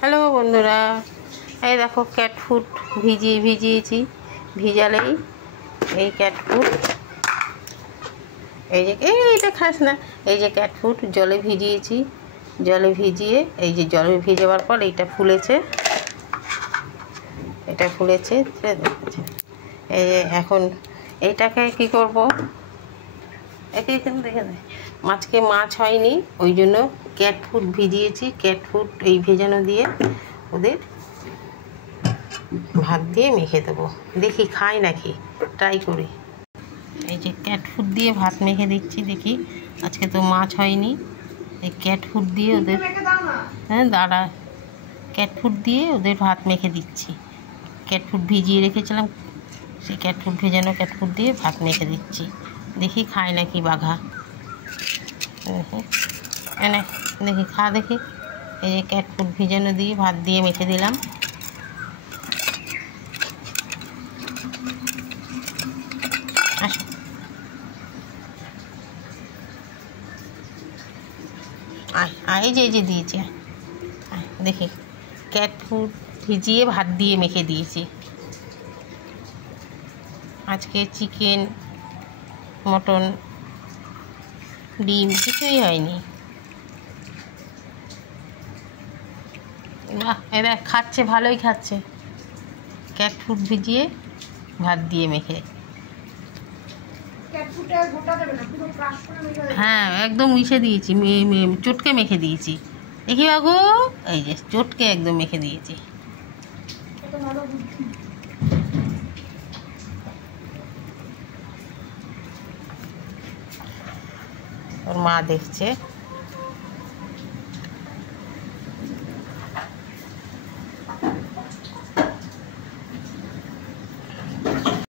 Hello বন্ধুরা, এই দেখো ক্যাট ফুড ভিজিয়েছি। ভিজালেই এই ক্যাট ফুড, এই যে এইটা খাস না, এই যে ক্যাট ফুড জলে ভিজিয়েছি। জলে ভিজিয়ে এই যে জলে ভিজাবার পর এইটা ফুলেছে, এই এখন এইটাকে কি করব, একে এখানে দেখে মাছকে মাছ হয়নি, ওই জন্য ক্যাট ফুড ভিজিয়েছি। ক্যাট ফুড এই ভেজানো দিয়ে ওদের ভাত দিয়ে মেখে দেবো। দেখি খাই নাকি, ট্রাই করি। এই যে ক্যাট ফুড দিয়ে ভাত মেখে দিচ্ছি, দেখি। আজকে তো মাছ হয়নি, এই ক্যাট ফুড দিয়ে ওদের, হ্যাঁ দাঁড়া, ক্যাট ফুড দিয়ে ওদের ভাত মেখে দিচ্ছি। ক্যাট ফুড ভিজিয়ে রেখেছিলাম, সেই ক্যাট ফুড ভেজানো ক্যাট ফুড দিয়ে ভাত মেখে দিচ্ছি। দেখি খায় নাকি বাঘা। এনে দেখি খা দেখি। এই যে ক্যাট ফুড ভেজানো দিয়ে ভাত দিয়ে মেখে দিলাম। আসো, এই যে দিয়েছি, দেখি ক্যাট ফুড ভিজিয়ে ভাত দিয়ে মেখে দিয়েছি। আজকে চিকেন, মটন, ডিম কিছুই হয়নি। এরা খাচ্ছে, ভালোই খাচ্ছে। ক্যাট ফুড ভিজিয়ে ভাত দিয়ে মেখে, হ্যাঁ একদম মিশে দিয়েছি, চটকে মেখে দিয়েছি। দেখি বাবু, এই যে চটকে একদম মেখে দিয়েছি। ওর মা দেখছে।